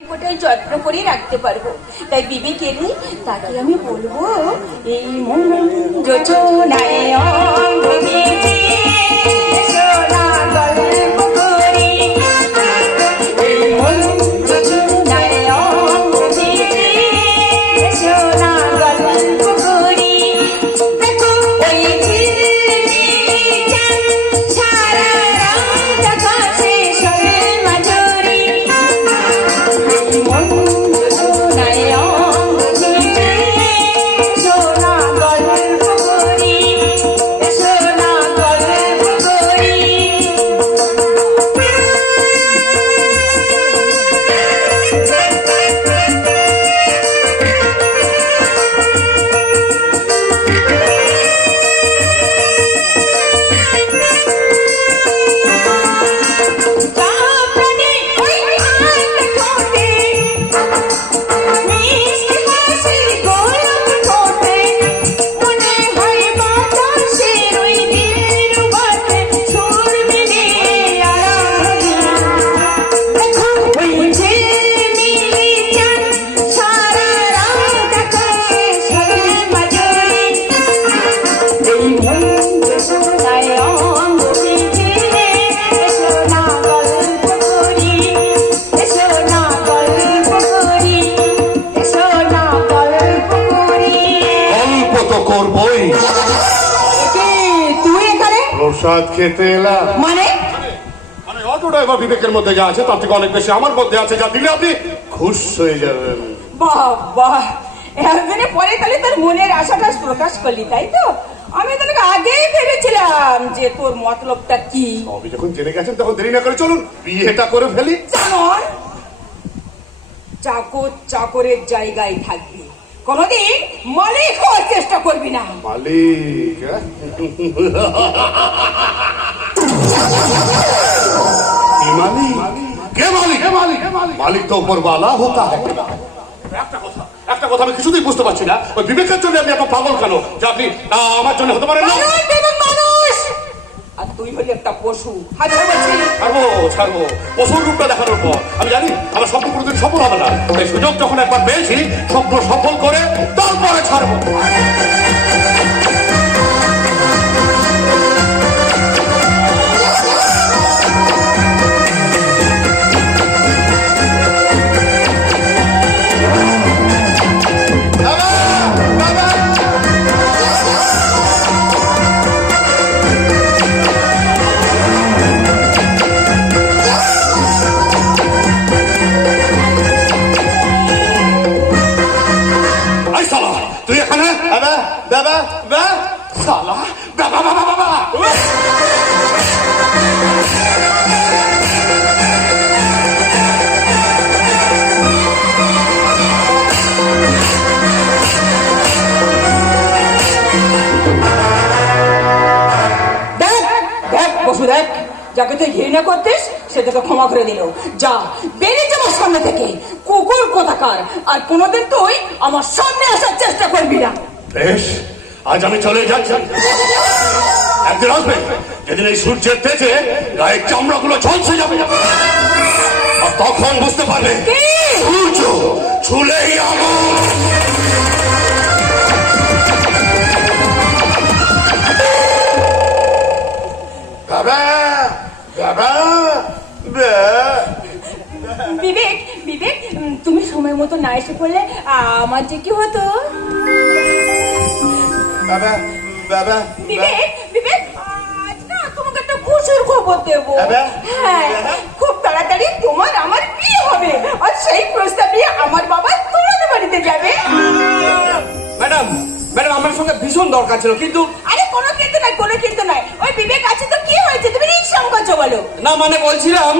ওটাই যত্ন করে রাখতে পারব। তাই বিবেকের তাকে আমি বলব এই মন যোচনায় অঙ্গ করবই। তুই এখানে? প্রসাদ খেতে এলাম। মানে? মানে অটো ড্রাইভার বিবেকের মধ্যে যা আছে তার থেকে অনেক বেশি আমার মধ্যে আছে যা দিলে আপনি খুশ হয়ে যাবেন। বাহ বাহ। এতদিনে পরে তাহলে তোর মনের আশাটা প্রকাশ করলি তাই তো? আমি তোকে আগেই ভেবেছিলাম যে তোর মতলবটা কি। সবই যখন জেনে গেছেন তখন দেরি না করে চলুন বিয়েটা করে ফেলি। জানন চাকর চাকরের জায়গায় থাকবি। কোনদিন মালিক হওয়ার চেষ্টা করবি না। মালিক হ্যাঁ? মালিক? কে মালিক? কে মালিক? মালিক তো উপরওয়ালা বালা হতা একটা কথা একটা কথা আমি কিছুতেই বুঝতে পারছি না। ওই বিবেকের জন্য আমি এত পাগল কেন? যে আপনি আমার জন্য হতে পারেন না। তুই হলি একটা পশু। হাজার বলছি ছাড়বো ছাড়বো। পশুর রূপটা দেখানোর পর, আমি জানি আমার স্বপ্ন কোনোদিন সফল হবে না। সুযোগ যখন একবার পেয়েছি, স্বপ্ন সফল করে তারপরে ছাড়বো। বাবা সালা বাবা বাবা দেখ যাকে তুই ঘৃণা করতিস, সে তোকে ক্ষমা করে দিল। যা, বেরিয়ে যাবার সামনে থেকে। কুকুর কোথাকার? আর কোনোদিন তুই আমার সামনে আসার চেষ্টা করবি না। বেশ। আজ আমি চলে যাচ্ছি। একদিন আসবে যেদিন এই সূর্যের তেজে গায়ের চামড়াগুলো ঝলসে যাবে। আর তখন বুঝতে পারবে কি? সূর্য ছুলেই আগুন। বাবা বাবা বিবেক বিবেক তুমি সময় মতো না এসে পড়লে আমার যে কি হতো? বাবা বাবা বিবেক বিবেক আজ না তোমাকে একটা খুশির খবর দেবো। বাবা? হ্যাঁ খুব তাড়াতাড়ি তোমার আমার বিয়ে হবে। আর সেই প্রস্তাব নিয়ে আমার বাবা তোমাদের বাড়িতে যাবে। ম্যাডাম ম্যাডাম আমার সঙ্গে ভীষণ দরকার ছিল কিন্তু আরে কোনো কিন্তু নাই কোনো কিন্তু নাই ওই বিবেক আছে তো কি হয়েছে? তুমি করছ বলো। না মানে বলছিলাম